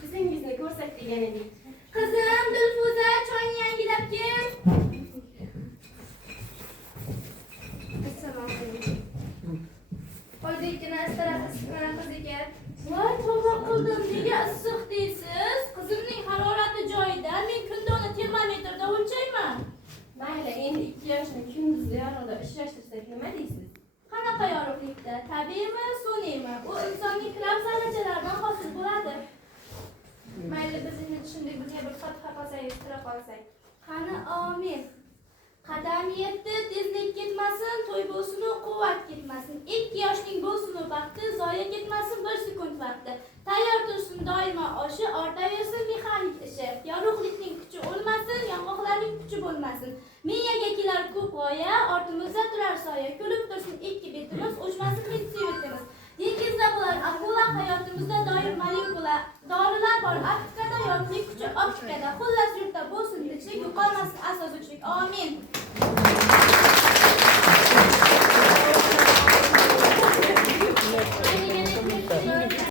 qizingizni ko'rsak degan edik. Qizim Dilfuza, choyni yangilab kel. Assalomu alaykum. Qo'ydikkina qiziga. Voy, tavba qildim, nega issiq deysiz? Qizimning harorati joyida, men kunda uni termometrda o'lchayman. Mayli, endi 2 yoshni kunduzli yorug'da ishlashtirsak nima deysiz? Qanaqa yorug'likda? Tabiiymi, sun'iymi? U insonning kram zarrachalaridan hosil bo'ladi. Mayli, biz endi tushundik, bizga bir fotiha qilsangiz, tira qolsak. Qani, amin. Qadam yetdi, tezlik ketmasin, to'y bo'lsin-u quvvat ketmasin. 2 yoshning bo'lsin-u vaqti, zoya ketmasin 1 sekund vaqti. Tayyor tursin doimo oshi, ortaversin mexanik ishi. Yorug'likning kuchi o'lmasin, yong'oqlarning kuchi bo'lmasin. Miyaga kelar ko'p g'oya, ortimizda turar soya. Kulib tursin 2 betimiz, o'chmasin sevitimiz. Dengizda bo'lar akula, hayotimizda doim molekula. Dorilar bor Afrikada, yorug'lik kuchi optikada. Xullas yurtda bo'lsin tinchlik, yo'qolmasin asosi uchlik. Amin.